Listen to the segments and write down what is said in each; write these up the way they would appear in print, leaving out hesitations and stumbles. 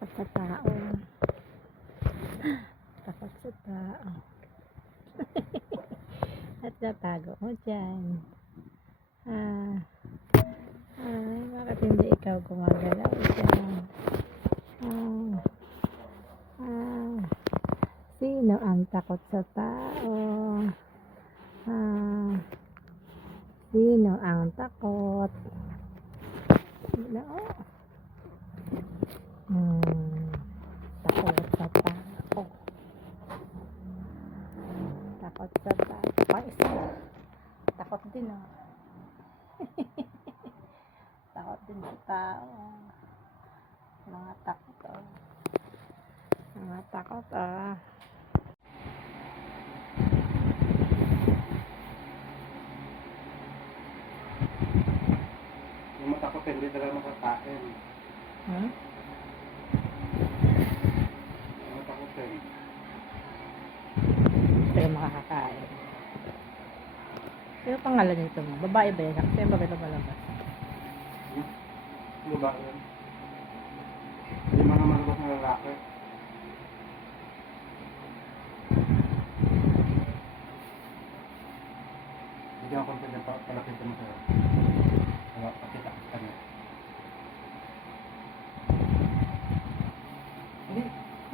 Takot sa tao. Takot sa tao. At natago mo dyan. Ay, bakit hindi ikaw gumagalaw dyan? Sino ang takot sa tao? Sino ang takot? No. Takot sa tao. Takot sa tao. Pang isa. Takot din, oh. Takot din sa tao. Mga takot, oh. Mga takot, oh. Yung matakot hindi talaga makakain. Yung matakot Pero makakakain. Pero pangalan nito mo? Babae ba yan? Kasi yung babae lumalabas. Babae yan. Hindi mga malabas na lalaki. Hindi ako konti na palapitan mo sa'yo. Wala, pakita ka niya. Hindi.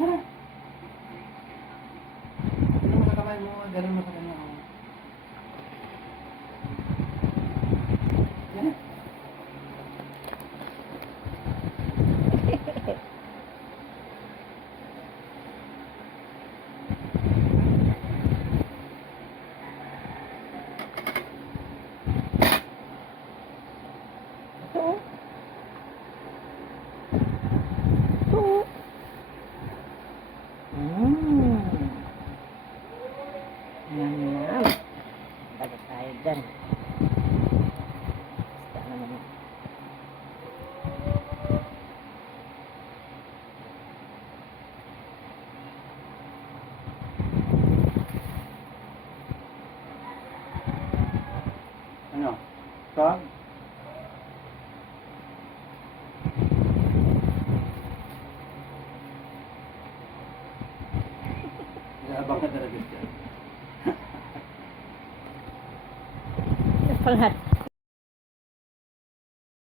Hala! Ano mo sa kamay mo? Galing mo sa kanya. Yan. Yum. Balik tayo dyan. Basta naman. Ano? Saan? Inaabang ka talaga siya. Panghat.